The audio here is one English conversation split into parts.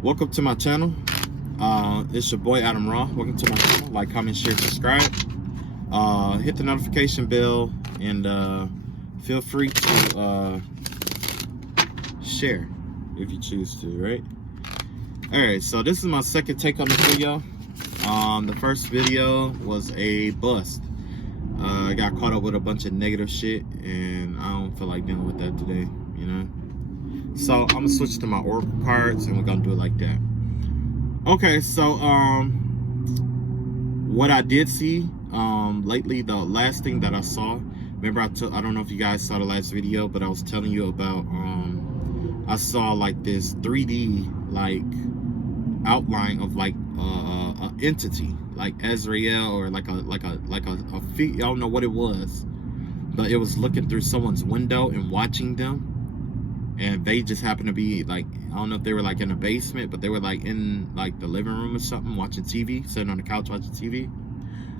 Welcome to my channel. It's your boy Adam Raw. Welcome to my channel. Like, comment, share, subscribe. Hit the notification bell and feel free to share if you choose to, right? Alright, so this is my second take on the video. The first video was a bust. I got caught up with a bunch of negative shit and I don't feel like dealing with that today, you know? So I'm gonna switch to my oracle cards and we're gonna do it like that. Okay, so what I did see lately, the last thing that I saw, remember I don't know if you guys saw the last video, but I was telling you about I saw like this 3D like outline of like an entity like Azrael or like a feet. I don't know what it was, but it was looking through someone's window and watching them. And they just happened to be like, I don't know if they were like in a basement, but they were like in like the living room or something, watching TV, sitting on the couch watching TV.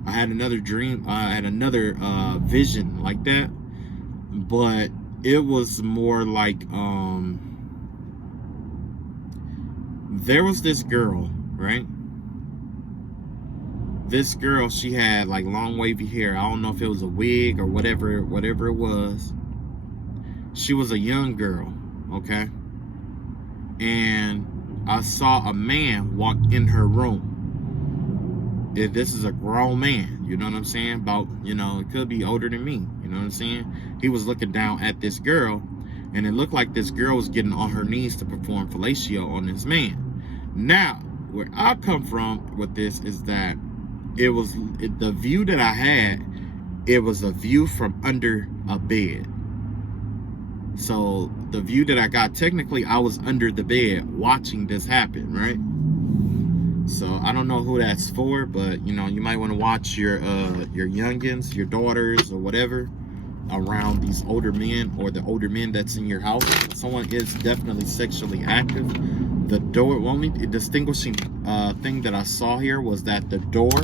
I had another dream, I had another vision like that, but it was more like, there was this girl, right? This girl, she had like long wavy hair. I don't know if it was a wig or whatever it was. She was a young girl. Okay, and I saw a man walk in her room. This is a grown man, you know what I'm saying? About, you know, it could be older than me, you know what I'm saying? He was looking down at this girl, and it looked like this girl was getting on her knees to perform fellatio on this man. Now, where I come from with this is that the view that I had, it was a view from under a bed. So the view that I got, technically I was under the bed watching this happen, right? So I don't know who that's for, but you know, you might want to watch your youngins, your daughters or whatever around these older men, or the older men that's in your house. Someone is definitely sexually active. The door, only distinguishing thing that I saw here was that the door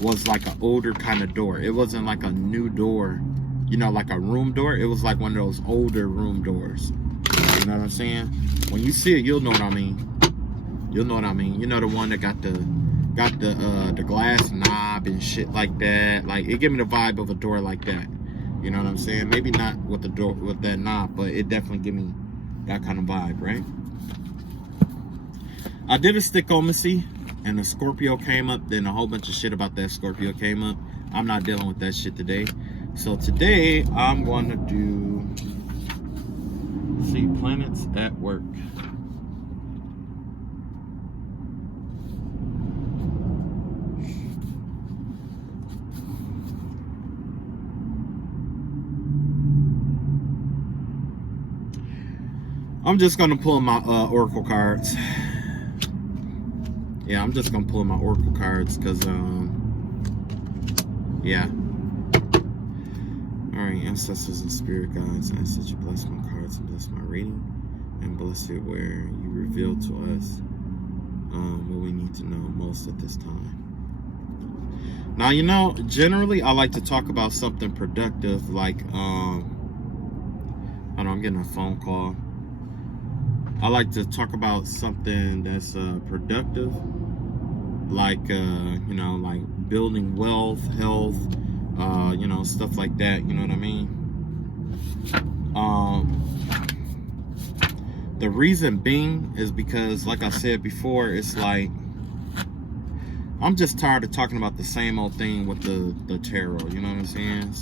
was like an older kind of door. It wasn't like a new door, you know, like a room door. It was like one of those older room doors. You know what I'm saying? When you see it, you'll know what I mean. You'll know what I mean. You know, the one that got the glass knob and shit like that. Like, it gave me the vibe of a door like that. You know what I'm saying? Maybe not with the door with that knob, but it definitely gave me that kind of vibe, right? I did a stick-o-macy, and the Scorpio came up. Then a whole bunch of shit about that Scorpio came up. I'm not dealing with that shit today. So today I'm going to do, see, planets at work. I'm just going to pull my oracle cards. Yeah, I'm just going to pull my oracle cards because, yeah. Alright, ancestors and spirit guides, I ask that you bless my cards and bless my reading, and bless it where you reveal to us what we need to know most at this time. Now, you know, generally I like to talk about something productive, like, I don't know, I'm getting a phone call. I like to talk about something that's productive, like, you know, like building wealth, health, you know, stuff like that, you know what I mean? The reason being is because, like I said before, it's like, I'm just tired of talking about the same old thing with the tarot, you know what I'm saying?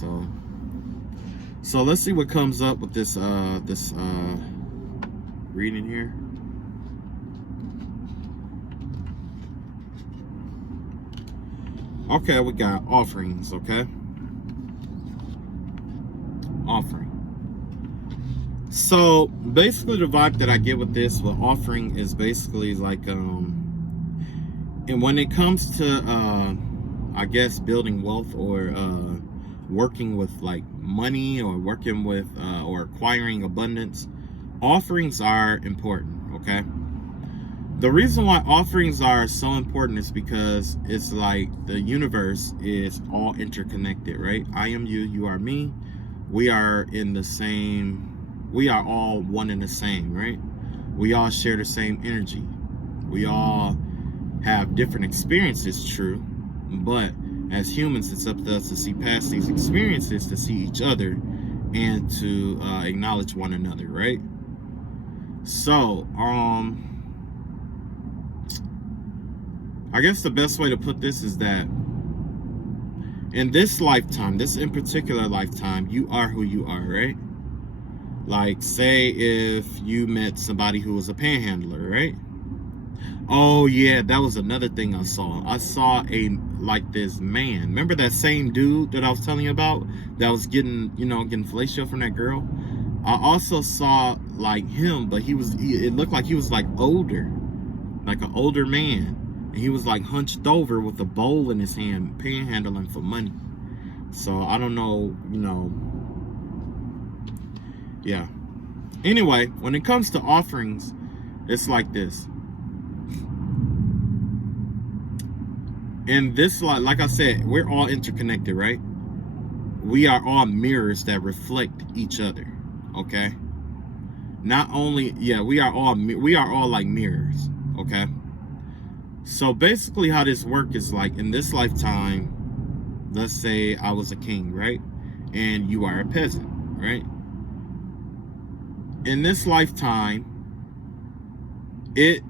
So let's see what comes up with this reading here. Okay, we got offerings, okay? Offering. So basically the vibe that I get with this, with offering, is basically like, and when it comes to, I guess, building wealth or working with like money, or working with, or acquiring abundance, offerings are important, okay? The reason why offerings are so important is because it's like the universe is all interconnected, right? I am you, you are me. We are in the same, we are all one and the same, right? We all share the same energy. We all have different experiences, true, but as humans, it's up to us to see past these experiences, to see each other, and to acknowledge one another, right? So, I guess the best way to put this is that in this lifetime, this in particular lifetime, you are who you are, right? Like, say if you met somebody who was a panhandler, right? Oh yeah, that was another thing I saw. I saw this man. Remember that same dude that I was telling you about that was getting fellatio from that girl? I also saw like him, but it looked like he was like older, like an older man. And he was like hunched over with a bowl in his hand, panhandling for money. So I don't know, yeah. Anyway, when it comes to offerings, it's like this. In this, like I said, we're all interconnected, right? We are all mirrors that reflect each other, okay? Not only, we are all like mirrors, okay? So basically how this works is like in this lifetime, let's say I was a king, right? And you are a peasant, right? In this lifetime, it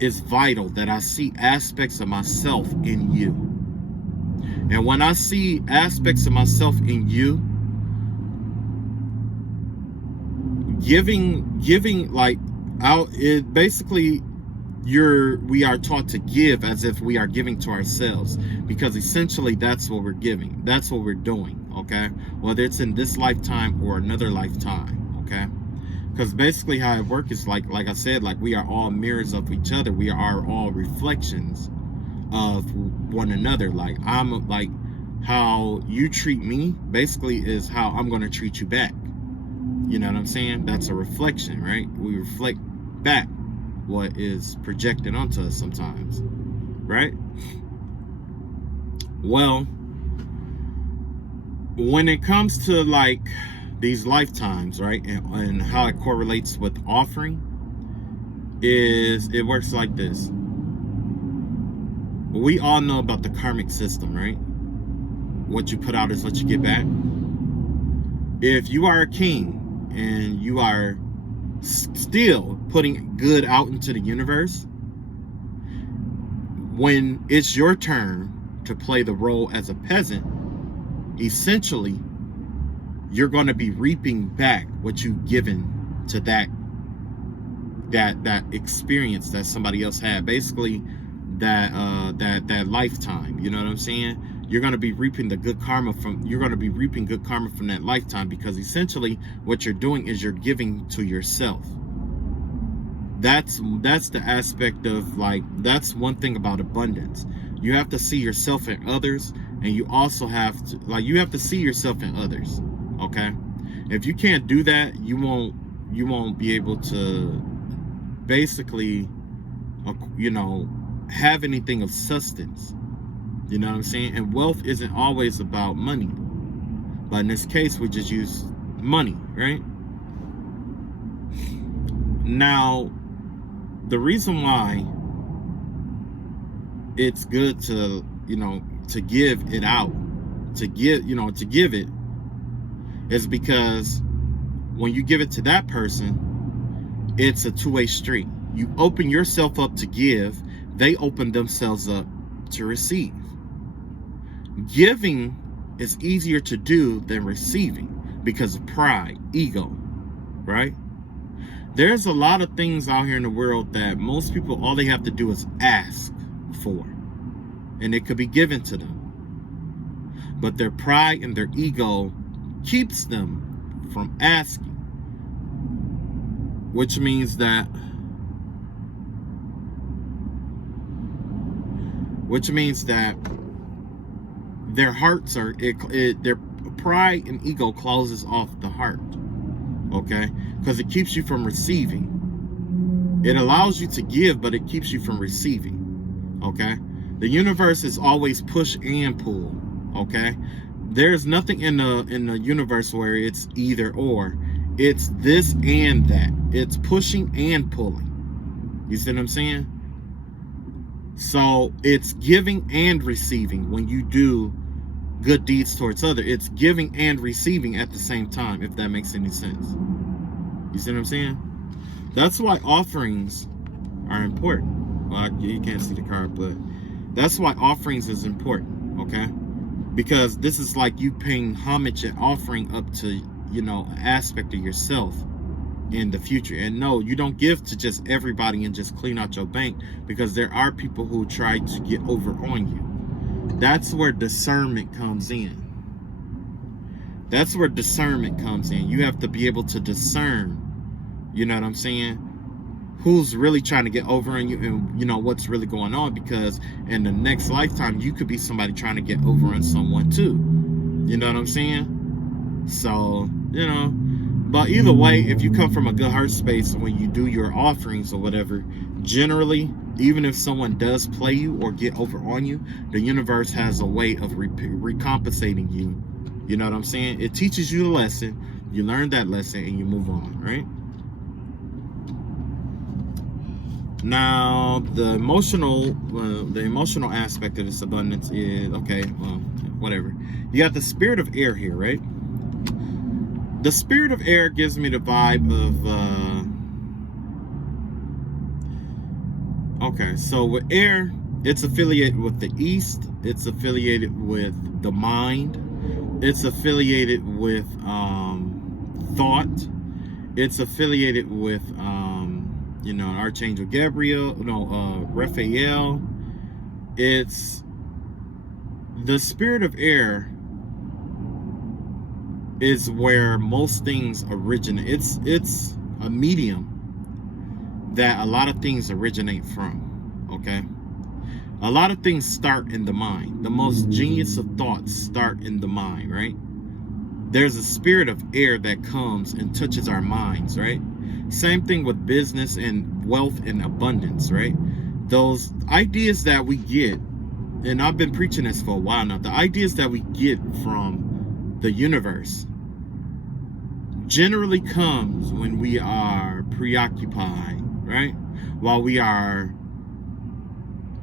is vital that I see aspects of myself in you. And when I see aspects of myself in you, giving like out, it basically we are taught to give as if we are giving to ourselves, because essentially that's what we're giving, that's what we're doing, okay? Whether it's in this lifetime or another lifetime, okay? Because basically how it works is like I said, like we are all mirrors of each other. We are all reflections of one another. Like how you treat me basically is how I'm going to treat you back. You know what I'm saying? That's a reflection, right? We reflect back what is projected onto us sometimes, right? Well, when it comes to like these lifetimes, right, and how it correlates with offering, is it works like this. We all know about the karmic system, right? What you put out is what you get back. If you are a king and you are still putting good out into the universe, when it's your turn to play the role as a peasant, essentially you're going to be reaping back what you've given to that experience that somebody else had. Basically, that lifetime. You know what I'm saying? You're going to be reaping good karma from that lifetime, because essentially what you're doing is you're giving to yourself. That's the aspect of that's one thing about abundance. You have to see yourself in others, and you also have to see yourself in others. Okay, if you can't do that, you won't be able to basically have anything of substance. You know what I'm saying? And wealth isn't always about money, but in this case we just use money, right? Now, the reason why it's good to give it out, to give it, is because when you give it to that person, it's a two-way street. You open yourself up to give, they open themselves up to receive. Giving is easier to do than receiving because of pride, ego, right? There's a lot of things out here in the world that most people, all they have to do is ask for, and it could be given to them. But their pride and their ego keeps them from asking, which means that their hearts are their pride and ego closes off the heart, okay? Because it keeps you from receiving. It allows you to give, but it keeps you from receiving, okay? The universe is always push and pull, okay? There's nothing in the universe where it's either or. It's this and that. It's pushing and pulling. You see what I'm saying? So it's giving and receiving when you do good deeds towards others. It's giving and receiving at the same time, if that makes any sense. You see what I'm saying? That's why offerings are important. Well, you can't see the card, but that's why offerings is important, okay? Because this is like you paying homage and offering up to, you know, an aspect of yourself in the future. And no, you don't give to just everybody and just clean out your bank, because there are people who try to get over on you. That's where discernment comes in. That's where discernment comes in. You have to be able to discern, you know what I'm saying, who's really trying to get over on you, and you know what's really going on, because in the next lifetime you could be somebody trying to get over on someone too. You know what I'm saying? So, you know, but either way, if you come from a good heart space when you do your offerings or whatever, generally, even if someone does play you or get over on you, the universe has a way of recompensating you. You know what I'm saying? It teaches you the lesson, you learn that lesson, and you move on, right? Now, the emotional aspect of this abundance is, okay, well, whatever. You got the spirit of air here, right? The spirit of air gives me the vibe of, okay, so with air, it's affiliated with the east, it's affiliated with the mind, it's affiliated with thought, it's affiliated with you know, Archangel Gabriel, Raphael. It's the spirit of air is where most things originate. It's a medium that a lot of things originate from, okay? A lot of things start in the mind. The most genius of thoughts start in the mind, right? There's a spirit of air that comes and touches our minds, right? Same thing with business and wealth and abundance, right? Those ideas that we get, and I've been preaching this for a while now, the ideas that we get from the universe generally comes when we are preoccupied, right? While we are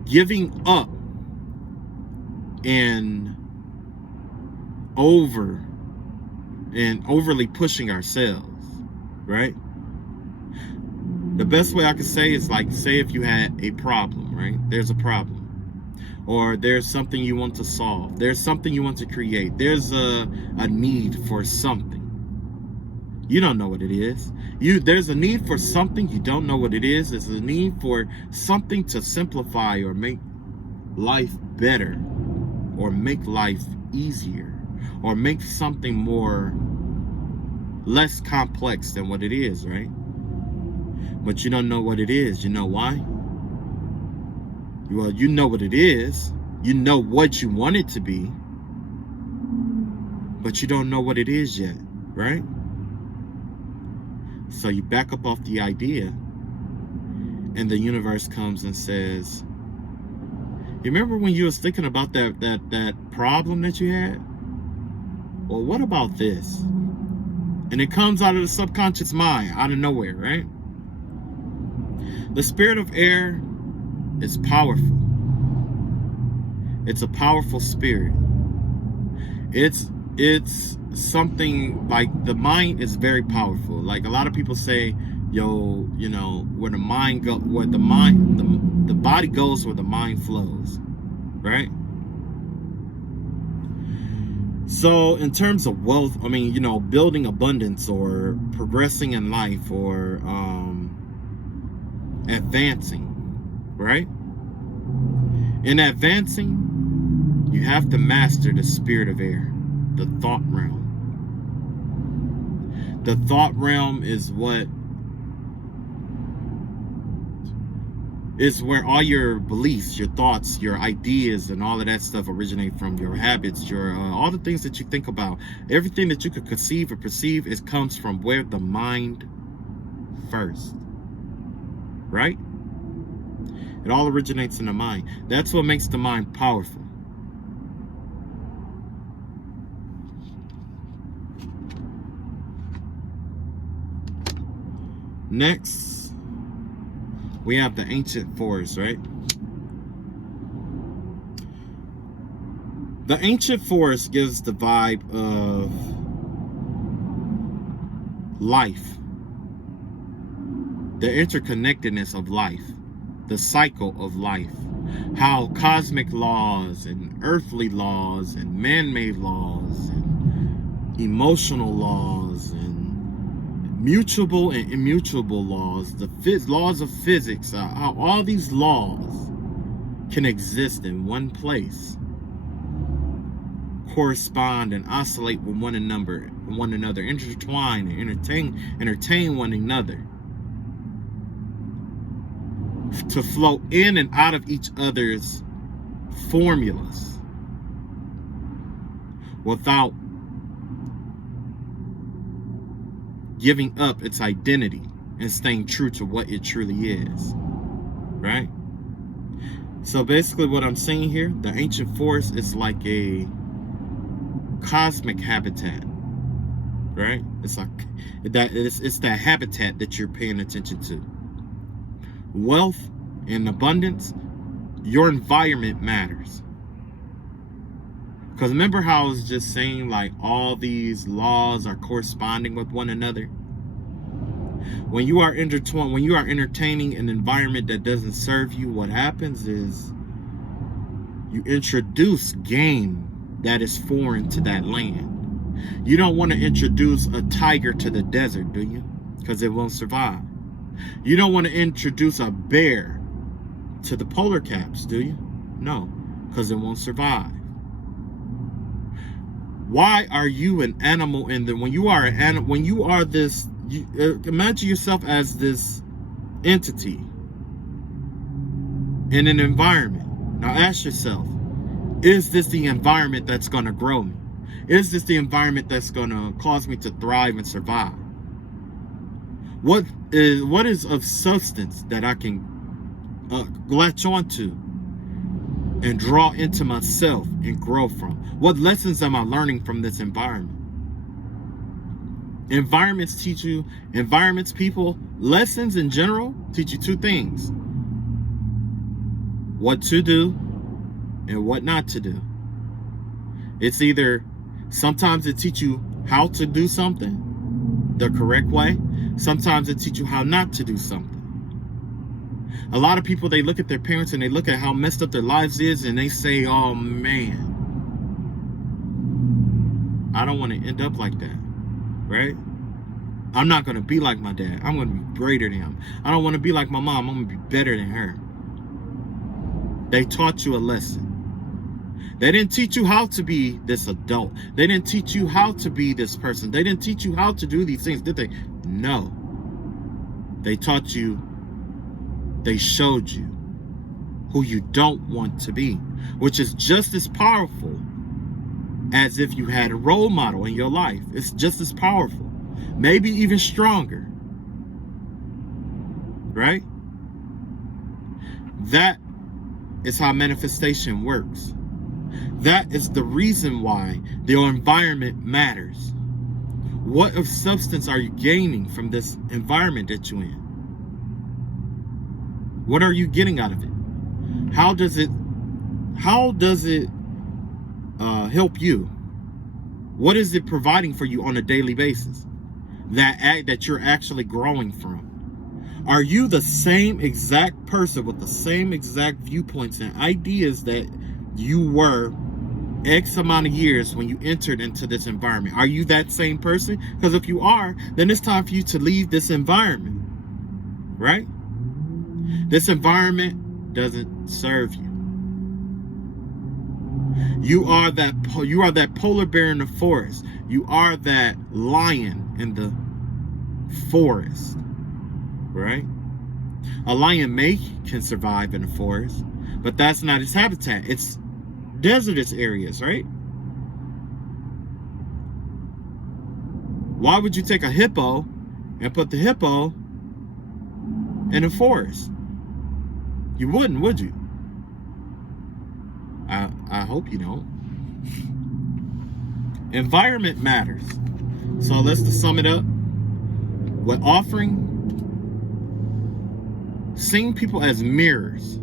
giving up and overly pushing ourselves, right? The best way I could say is like, say if you had a problem, right? There's a problem. Or there's something you want to solve. There's something you want to create. There's a need for something. You don't know what it is. There's a need for something, you don't know what it is. There's a need for something to simplify or make life better, or make life easier, or make something less complex than what it is, right? But you don't know what it is. You know why? Well, you know what it is. You know what you want it to be, but you don't know what it is yet, right? So you back up off the idea, and the universe comes and says, you remember when you was thinking about that problem that you had? Well, what about this? And it comes out of the subconscious mind, out of nowhere, right? The spirit of air is powerful. It's a powerful spirit. It's something like, the mind is very powerful. Like a lot of people say, yo, you know, where the body goes where the mind flows, right? So in terms of wealth, I mean, you know, building abundance or progressing in life or advancing, right? In advancing, you have to master the spirit of air, the thought realm. The thought realm is where all your beliefs, your thoughts, your ideas, and all of that stuff originate from. Your habits, your all the things that you think about, everything that you could conceive or perceive, it comes from where? The mind first, right? It all originates in the mind. That's what makes the mind powerful. Next, we have the ancient forest, right? The ancient forest gives the vibe of life, the interconnectedness of life, the cycle of life, how cosmic laws and earthly laws and man-made laws and emotional laws and mutable and immutable laws, the laws of physics, how all these laws can exist in one place, correspond and oscillate with one another, intertwine and entertain one another, to flow in and out of each other's formulas without giving up its identity and staying true to what it truly is, right? So basically what I'm saying here, the ancient forest is like a cosmic habitat, right? It's like that. It's that habitat that you're paying attention to. Wealth and abundance, your environment matters. Because remember how I was just saying, like, all these laws are corresponding with one another? When you are intertwined, when you are entertaining an environment that doesn't serve you, what happens is you introduce game that is foreign to that land. You don't want to introduce a tiger to the desert, do you? Because it won't survive. You don't want to introduce a bear to the polar caps, do you? No, because it won't survive. Why are you an animal when you are an animal, when you are this, imagine yourself as this entity in an environment. Now ask yourself, is this the environment that's going to grow me? Is this the environment that's going to cause me to thrive and survive? What is of substance that I can latch onto and draw into myself and grow from? What lessons am I learning from this environment? Environments people, lessons in general teach you two things: what to do and what not to do. It's either, sometimes it teaches you how to do something the correct way. Sometimes it teaches you how not to do something. A lot of people, they look at their parents and they look at how messed up their lives is and they say, oh man, I don't want to end up like that, right? I'm not going to be like my dad. I'm going to be greater than him. I don't want to be like my mom. I'm going to be better than her. They taught you a lesson. They didn't teach you how to be this adult. They didn't teach you how to be this person. They didn't teach you how to do these things, did they? No. They taught you, they showed you who you don't want to be, which is just as powerful as if you had a role model in your life. It's just as powerful, maybe even stronger, right? That is how manifestation works. That is the reason why your environment matters. What of substance are you gaining from this environment that you're in? What are you getting out of it? How does it help you? What is it providing for you on a daily basis that you're actually growing from? Are you the same exact person with the same exact viewpoints and ideas that you were X amount of years when you entered into this environment? Are you that same person? Because if you are, then it's time for you to leave this environment, right? This environment doesn't serve you. You are that polar bear in the forest. You are that lion in the forest, right? A lion can survive in the forest, but that's not its habitat. It's desertous areas, right? Why would you take a hippo and put the hippo in a forest? You wouldn't, would you? I hope you don't. Environment matters. So let's just sum it up. What offering Seeing people as mirrors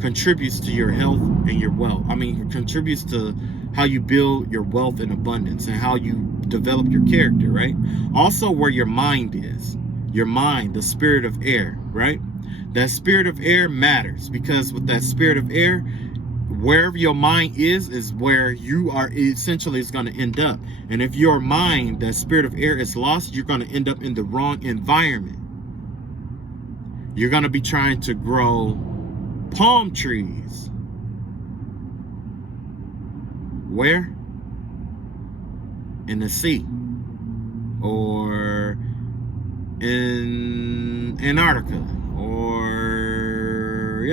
contributes to your health and your wealth. I mean, contributes to how you build your wealth and abundance and how you develop your character, right? Also, where your mind is. Your mind, the spirit of air, right? That spirit of air matters, because with that spirit of air, wherever your mind is where you are essentially is going to end up. And if your mind, that spirit of air, is lost, you're going to end up in the wrong environment. You're going to be trying to grow palm trees. Where? In the sea. Or in Antarctica. Or,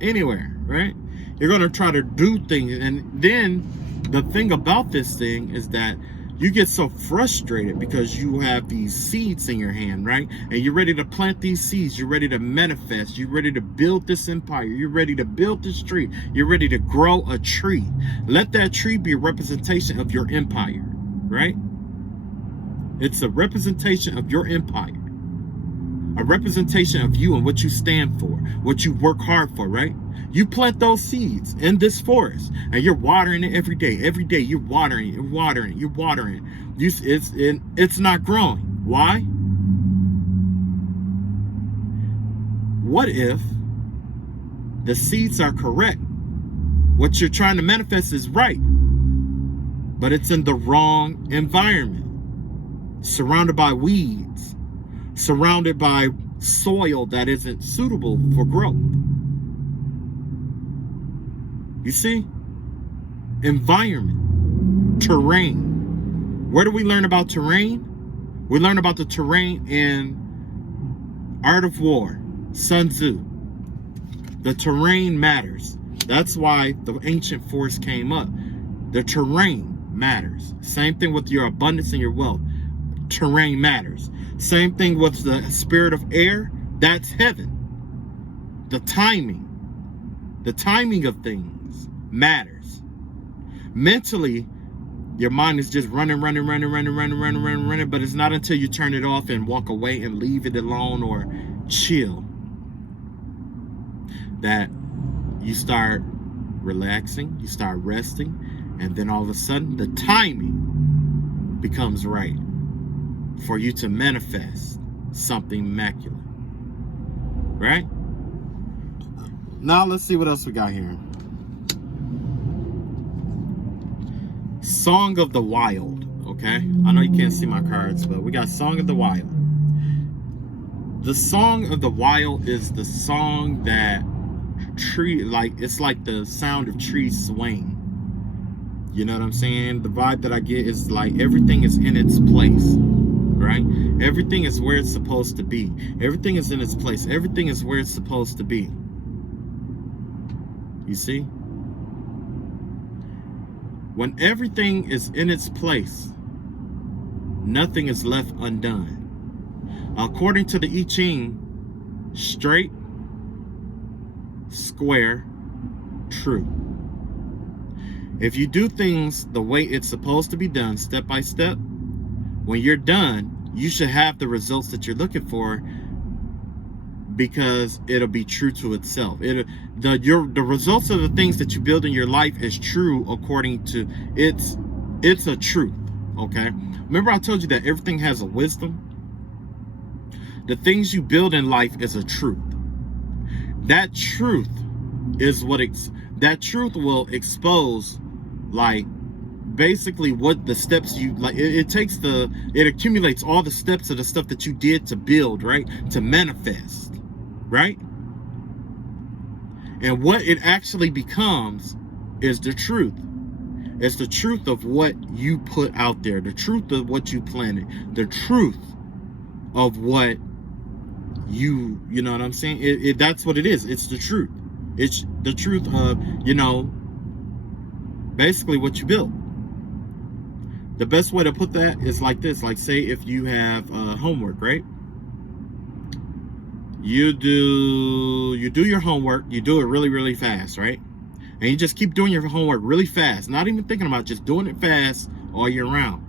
anywhere, right? You're going to try to do things. And then the thing about this thing is that you get so frustrated because you have these seeds in your hand, right? And you're ready to plant these seeds. You're ready to manifest. You're ready to build this empire. You're ready to build this tree. You're ready to grow a tree. Let that tree be a representation of your empire, right? It's a representation of your empire. A representation of you and what you stand for, what you work hard for, right? You plant those seeds in this forest and you're watering it every day. Every day you're watering it, you're watering it, you're watering it. It's not growing. Why? What if the seeds are correct? What you're trying to manifest is right, but it's in the wrong environment. Surrounded by weeds. Surrounded by soil that isn't suitable for growth. You see? Environment. Terrain. Where do we learn about terrain? We learn about the terrain in Art of War. Sun Tzu. The terrain matters. That's why the ancient forest came up. The terrain matters. Same thing with your abundance and your wealth. Terrain matters. Same thing with the spirit of air. That's heaven. The timing of things matters. Mentally, your mind is just running, but it's not until you turn it off and walk away and leave it alone or chill that you start relaxing, you start resting, and then all of a sudden the timing becomes right for you to manifest something immaculate. Right? Now let's see what else we got here. Song of the Wild. Okay? I know you can't see my cards, but we got Song of the Wild. The Song of the Wild is the song that it's like the sound of trees swaying. You know what I'm saying? The vibe that I get is like everything is in its place. Right? Everything is where it's supposed to be. Everything is in its place. Everything is where it's supposed to be. You see? When everything is in its place, nothing is left undone. According to the I Ching, straight, square, true. If you do things the way it's supposed to be done, step by step, when you're done, you should have the results that you're looking for, because it'll be true to itself. The results of the things that you build in your life is true according to it's a truth. Okay? Remember I told you that everything has a wisdom? The things you build in life is a truth. That truth is that truth will expose, like, basically what the steps you like. It accumulates all the steps of the stuff that you did to build, right, to manifest, right? And what it actually becomes is the truth. It's the truth of what you put out there, the truth of what you planted, the truth of what you know what I'm saying? That's what it is. It's the truth. It's the truth of, basically what you built. The best way to put that is like this. Like, say if you have homework, right? You do your homework, you do it really, really fast, right? And you just keep doing your homework really fast, not even thinking about it, just doing it fast all year round.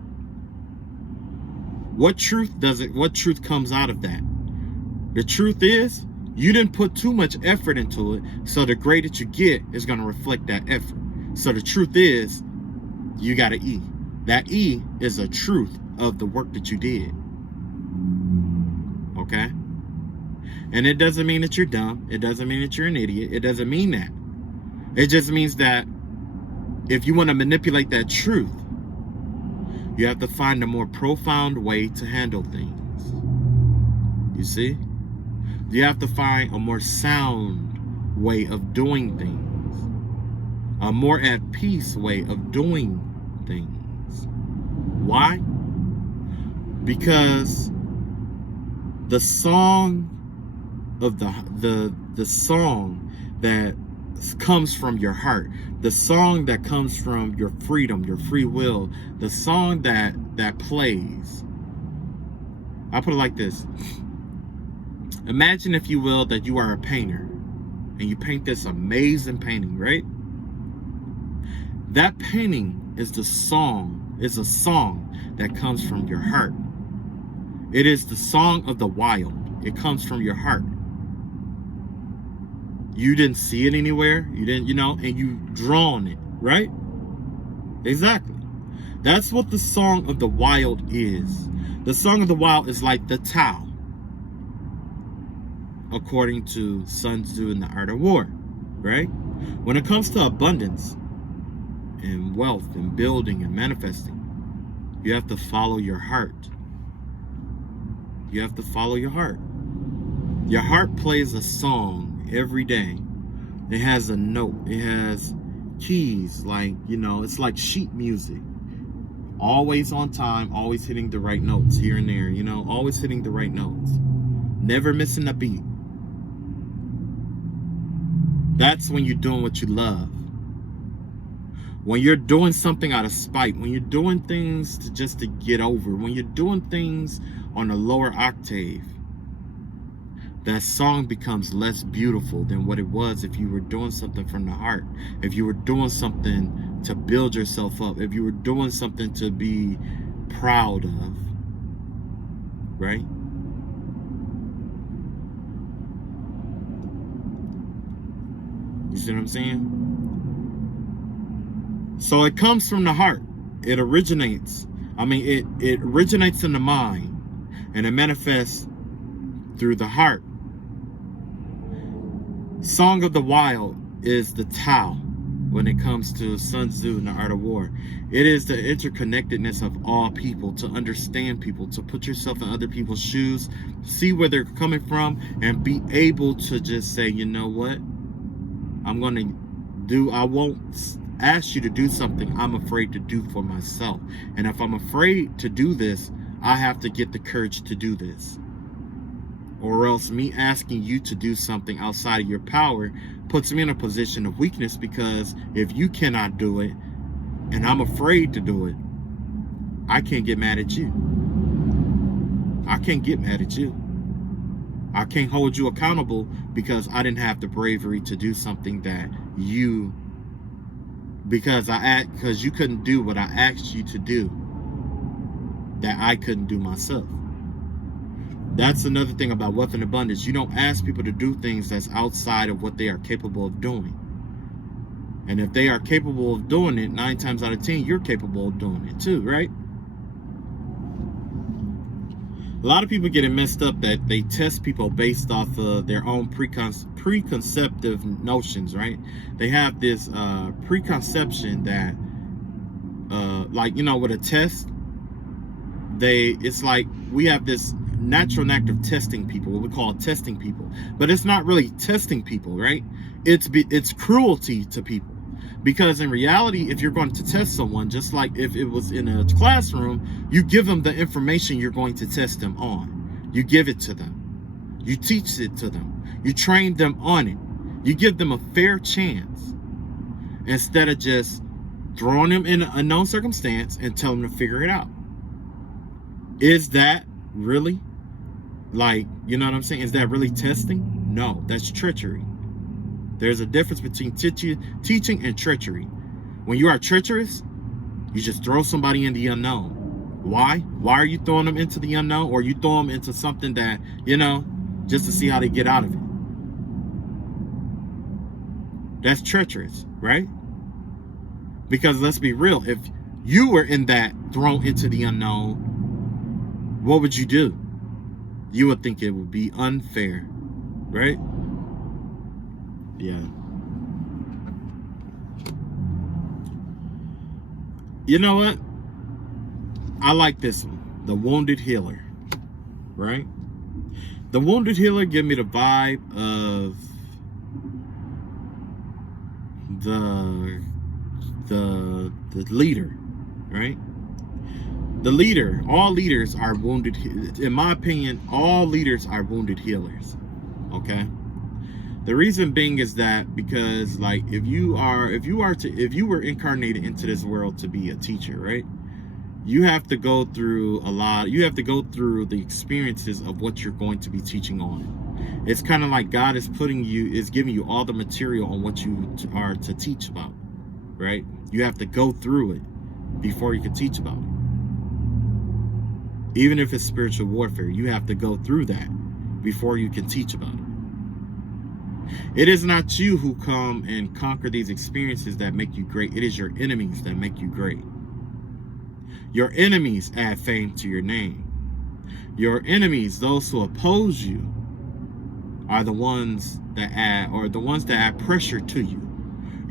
What truth comes out of that? The truth is, you didn't put too much effort into it, so the grade that you get is going to reflect that effort. So the truth is, you got an E. That E is a truth of the work that you did. Okay? And it doesn't mean that you're dumb. It doesn't mean that you're an idiot. It doesn't mean that. It just means that if you want to manipulate that truth, you have to find a more profound way to handle things. You see? You have to find a more sound way of doing things. A more at peace way of doing things. Why? Because the song of the song that comes from your heart, the song that comes from your freedom, your free will, the song that plays. I'll put it like this. Imagine, if you will, that you are a painter and you paint this amazing painting, right? That painting is a song that comes from your heart. It is the song of the wild. It comes from your heart. You didn't see it anywhere. You didn't, and you drawn it, right? Exactly. That's what the song of the wild is. The song of the wild is like the Tao, according to Sun Tzu in the Art of War, right? When it comes to abundance and wealth and building and manifesting, you have to follow your heart. You have to follow your heart. Your heart plays a song every day. It has a note. It has keys, like, it's like sheet music. Always on time, always hitting the right notes here and there, always hitting the right notes. Never missing a beat. That's when you're doing what you love. When you're doing something out of spite, when you're doing things just to get over, when you're doing things on a lower octave, that song becomes less beautiful than what it was if you were doing something from the heart. If you were doing something to build yourself up. If you were doing something to be proud of. Right? You see what I'm saying? So it comes from the heart. It originates. It originates in the mind. And it manifests through the heart. Song of the Wild is the Tao when it comes to Sun Tzu in the Art of War. It is the interconnectedness of all people, to understand people, to put yourself in other people's shoes, see where they're coming from, and be able to just say, you know what? I won't ask you to do something I'm afraid to do for myself. And if I'm afraid to do this, I have to get the courage to do this. Or else me asking you to do something outside of your power puts me in a position of weakness, because if you cannot do it and I'm afraid to do it, I can't get mad at you. I can't get mad at you. I can't hold you accountable because I didn't have the bravery to do something that because you couldn't do what I asked you to do, that I couldn't do myself. That's another thing about wealth and abundance. You don't ask people to do things that's outside of what they are capable of doing. And if they are capable of doing it, 9 times out of 10, you're capable of doing it too, right? A lot of people get it messed up that they test people based off of their own preconceptive notions, right? They have this preconception that, with a test, it's like we have this natural act of testing people, what we call testing people, but it's not really testing people, right? It's cruelty to people, because in reality, if you're going to test someone, just like if it was in a classroom, you give them the information you're going to test them on. You give it to them, you teach it to them, you train them on it, you give them a fair chance instead of just throwing them in an unknown circumstance and tell them to figure it out. Is that really, you know what I'm saying? Is that really testing? No, that's treachery. There's a difference between teaching and treachery. When you are treacherous, you just throw somebody in the unknown. Why? Why are you throwing them into the unknown? Or you throw them into something that, just to see how they get out of it. That's treacherous, right? Because let's be real, if you were in that thrown into the unknown, what would you do? You would think it would be unfair, right? Yeah. You know what? I like this one, the Wounded Healer, right? The Wounded Healer give me the vibe of the leader, right? The leader, all leaders are wounded. In my opinion, all leaders are wounded healers. Okay. The reason being is that because, like, if you were incarnated into this world to be a teacher, right? You have to go through a lot. You have to go through the experiences of what you're going to be teaching on. It's kind of like God is giving you all the material on what you are to teach about, right? You have to go through it before you can teach about it. Even if it's spiritual warfare, you have to go through that before you can teach about it. It is not you who come and conquer these experiences that make you great. It is your enemies that make you great. Your enemies add fame to your name. Your enemies, those who oppose you, are the ones that add pressure to you,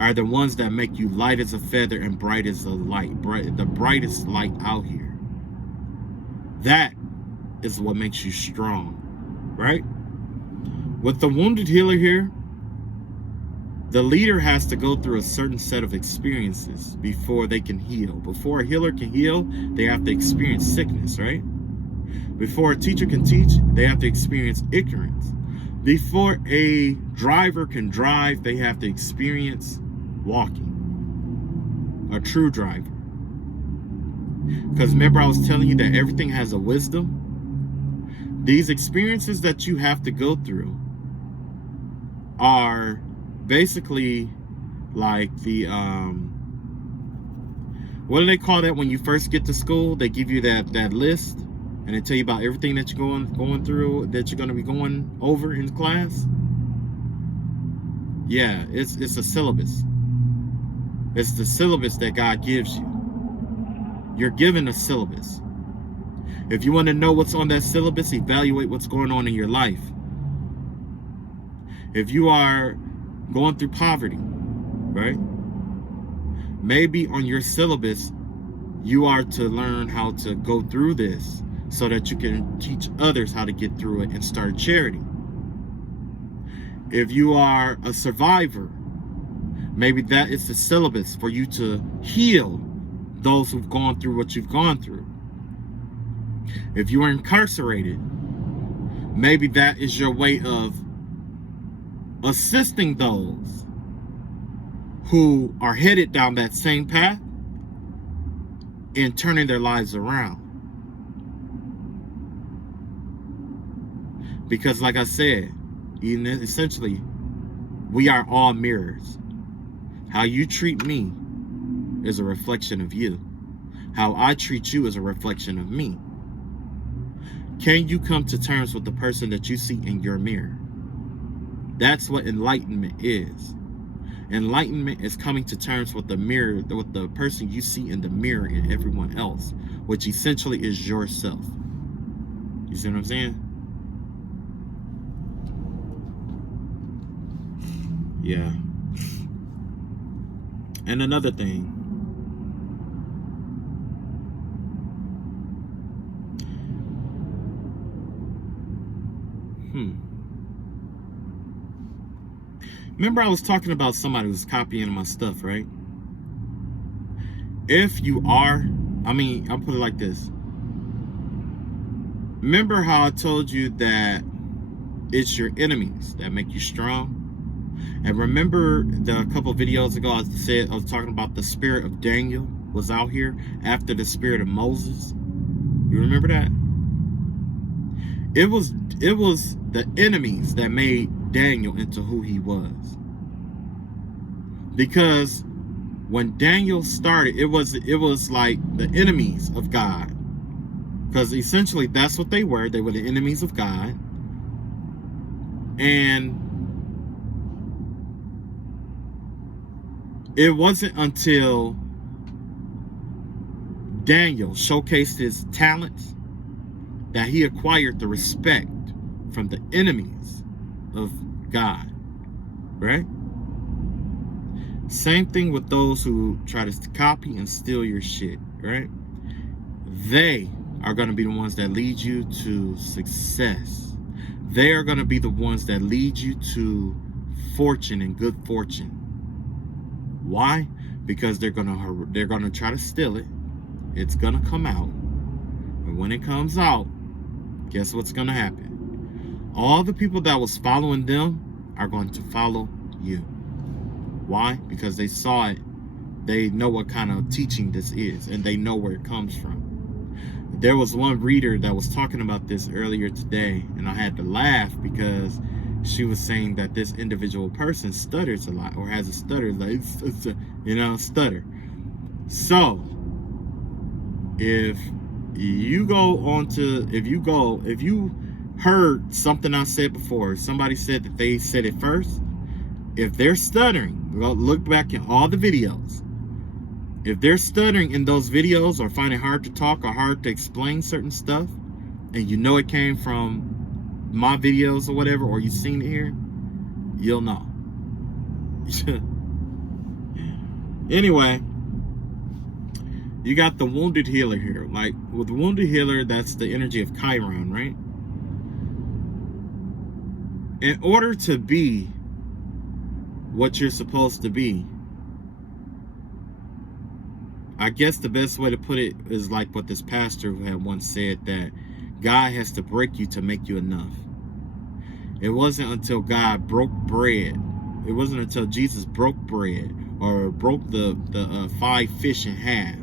are the ones that make you light as a feather and bright as a light, the brightest light out here. That is what makes you strong, right? With the Wounded Healer here, the leader has to go through a certain set of experiences before they can heal. Before a healer can heal, they have to experience sickness, right? Before a teacher can teach, they have to experience ignorance. Before a driver can drive, they have to experience walking. A true driver. Because remember, I was telling you that everything has a wisdom. These experiences that you have to go through are basically like the what do they call that when you first get to school? They give you that list and they tell you about everything that you're going through, that you're going to be going over in class. Yeah, it's a syllabus. It's the syllabus that God gives you. You're given a syllabus. If you want to know what's on that syllabus, evaluate what's going on in your life. If you are going through poverty, right? Maybe on your syllabus, you are to learn how to go through this so that you can teach others how to get through it and start charity. If you are a survivor, maybe that is the syllabus for you to heal those who've gone through what you've gone through. If you are incarcerated, maybe that is your way of assisting those who are headed down that same path and turning their lives around. Because like I said, essentially, we are all mirrors. How you treat me is a reflection of you. How I treat you is a reflection of me. Can you come to terms with the person that you see in your mirror? That's what enlightenment is. Enlightenment is coming to terms with the mirror, with the person you see in the mirror and everyone else, which essentially is yourself. You see what I'm saying? Yeah. And another thing. Remember I was talking about somebody who's copying my stuff, right? If you are, I'll put it like this. Remember how I told you that it's your enemies that make you strong? And remember a couple videos ago I was talking about the spirit of Daniel was out here after the spirit of Moses? You remember that? It was the enemies that made Daniel into who he was. Because when Daniel started, it was like the enemies of God. Because essentially that's what they were. They were the enemies of God. And it wasn't until Daniel showcased his talents that he acquired the respect from the enemies of God, right? Same thing with those who try to copy and steal your shit, right? They are going to be the ones that lead you to success. They are going to be the ones that lead you to fortune and good fortune. Why? Because they're going to try to steal it. It's going to come out. And when it comes out, guess what's going to happen? All the people that was following them are going to follow you. Why? Because they saw it. They know what kind of teaching this is, and they know where it comes from. There was one reader that was talking about this earlier today, and I had to laugh because she was saying that this individual person stutters a lot, or has a stutter, like stutter. So if you heard something I said before, somebody said that they said it first. If they're stuttering, look back in all the videos. If they're stuttering in those videos, or find it hard to talk or hard to explain certain stuff, and you know it came from my videos or whatever, or you've seen it here, you'll know. Anyway, you got the wounded healer here. Like with the wounded healer, that's the energy of Chiron, right? In order to be what you're supposed to be, I guess the best way to put it is like what this pastor had once said, that God has to break you to make you enough. It wasn't until God broke bread, it wasn't until Jesus broke bread or broke the 5 fish in half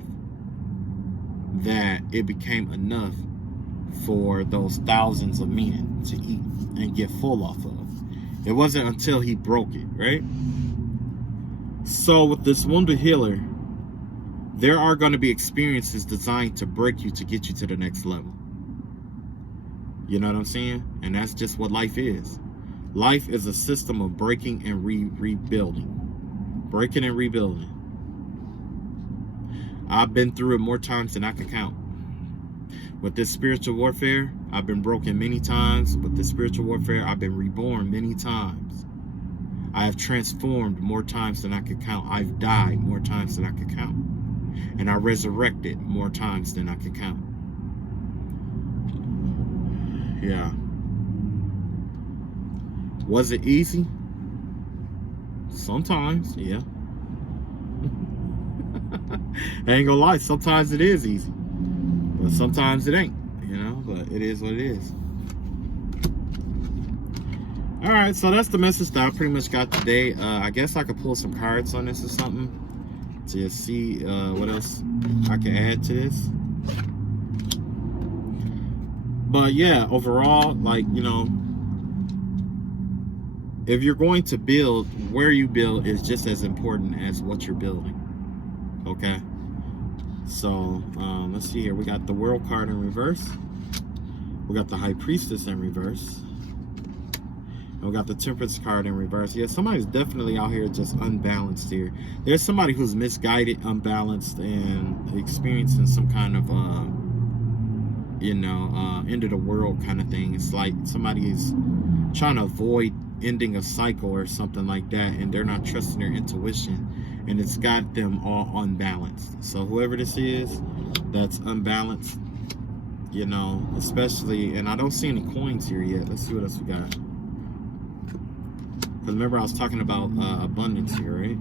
that it became enough for those thousands of men to eat and get full off of. It wasn't until he broke it, right? So with this wounded healer, there are going to be experiences designed to break you, to get you to the next level. You know what I'm saying? And that's just what life is. Life is a system of breaking and rebuilding. Breaking and rebuilding. I've been through it more times than I can count. With this spiritual warfare, I've been broken many times. With this spiritual warfare, I've been reborn many times. I have transformed more times than I could count. I've died more times than I could count. And I resurrected more times than I could count. Yeah. Was it easy? Sometimes, yeah. I ain't gonna lie, sometimes it is easy. But sometimes it ain't, but it is what it is. All right, so that's the message that I pretty much got today. I guess I could pull some cards on this or something to see what else I can add to this. But yeah, overall, if you're going to build, where you build is just as important as what you're building. Okay? So, let's see here. We got the World card in reverse. We got the High Priestess in reverse. And we got the Temperance card in reverse. Yeah, somebody's definitely out here just unbalanced here. There's somebody who's misguided, unbalanced, and experiencing some kind of, end of the world kind of thing. It's like somebody is trying to avoid ending a cycle or something like that, and they're not trusting their intuition, and it's got them all unbalanced. So whoever this is that's unbalanced, especially, and I don't see any coins here yet. Let's see what else we got. Because remember I was talking about abundance here, right?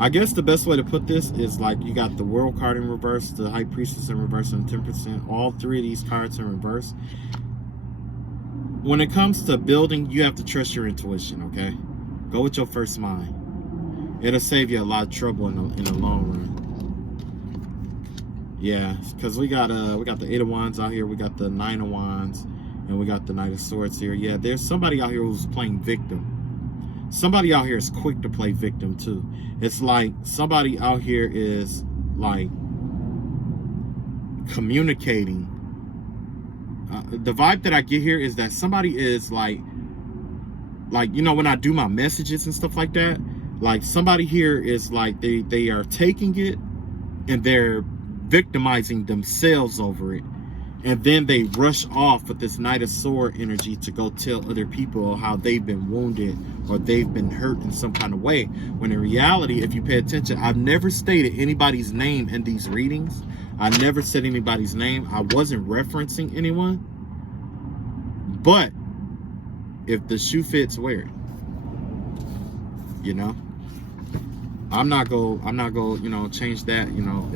I guess the best way to put this is like you got the World card in reverse, the High Priestess in reverse, and 10%. All 3 of these cards in reverse. When it comes to building, you have to trust your intuition, okay? Go with your first mind. It'll save you a lot of trouble in the long run. Yeah, because we got the 8 of Wands out here, we got the 9 of Wands, and we got the Knight of Swords here. Yeah, there's somebody out here who's playing victim. Somebody out here is quick to play victim too. It's like somebody out here is like communicating. the vibe that I get here is that somebody is like, you know, when I do my messages and stuff like that, like somebody here is like, they are taking it and they're victimizing themselves over it. And then they rush off with this Knight of Sword energy to go tell other people how they've been wounded or they've been hurt in some kind of way. When in reality, if you pay attention, I've never stated anybody's name in these readings. I never said anybody's name. I wasn't referencing anyone. But if the shoe fits, wear it. You know? I'm not go, you know, change that. You know,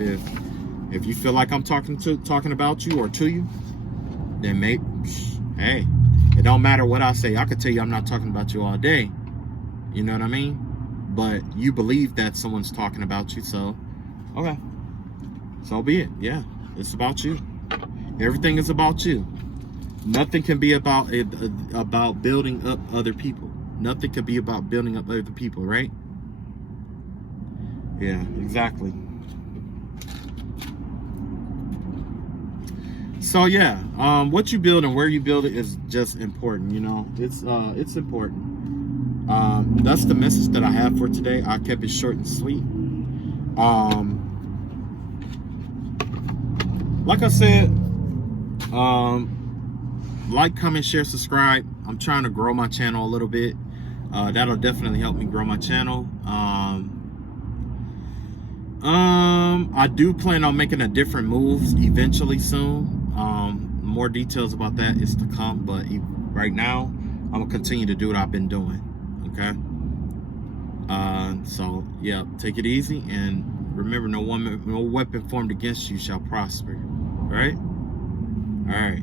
if you feel like I'm talking about you or to you, then maybe, hey, it don't matter what I say. I could tell you I'm not talking about you all day. You know what I mean? But you believe that someone's talking about you, so okay. So be it. Yeah, it's about you. Everything is about you. Nothing can be about building up other people. Nothing can be about building up other people, right? Yeah, exactly. So yeah, what you build and where you build it is just important. You know, it's important. That's the message that I have for today. I kept it short and sweet. Like I said, like, comment, share, subscribe. I'm trying to grow my channel a little bit. That'll definitely help me grow my channel. I do plan on making a different moves eventually soon. More details about that is to come, but right now I'm gonna continue to do what I've been doing. Okay. So yeah, take it easy and remember, no weapon formed against you shall prosper. All right.